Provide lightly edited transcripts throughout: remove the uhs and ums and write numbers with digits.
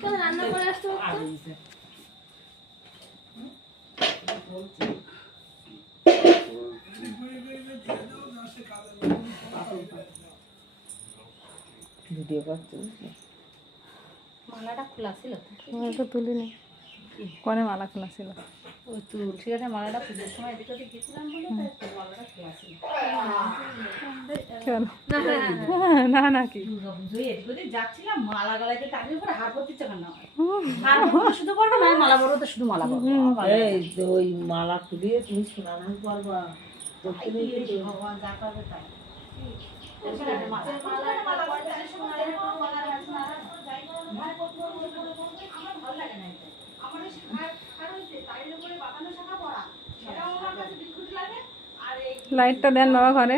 কেন রান্না করে আসতে ভিডিও করতে মালাটা খোলা ছিল তো তুলিনি কনে মালা খোলা ছিল ওই তুলসী গাছের মালাটা পুজোর সময় এদিকে ওদিকে গেছিলাম বলে তাই মালাটা খোলা ছিল চলো না না কি দুর্গা পুজোয় এদিক ওদিক যাচ্ছিলাম মালা গলাইতে টাকলে পরে হার পড়তে ইচ্ছা করে না হার পরবো শুধু পরবো না মালা পরবো তো শুধু মালা পরবো এই তো ওই মালা খুলিয়ে তুমি শোনানো পারবা ভগবান যা করবে তাই লাইটটা দেন বাবা ঘরে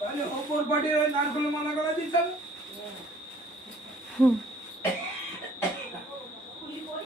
তাহলে অপর পার্টি নারকেল মালা করা দিতে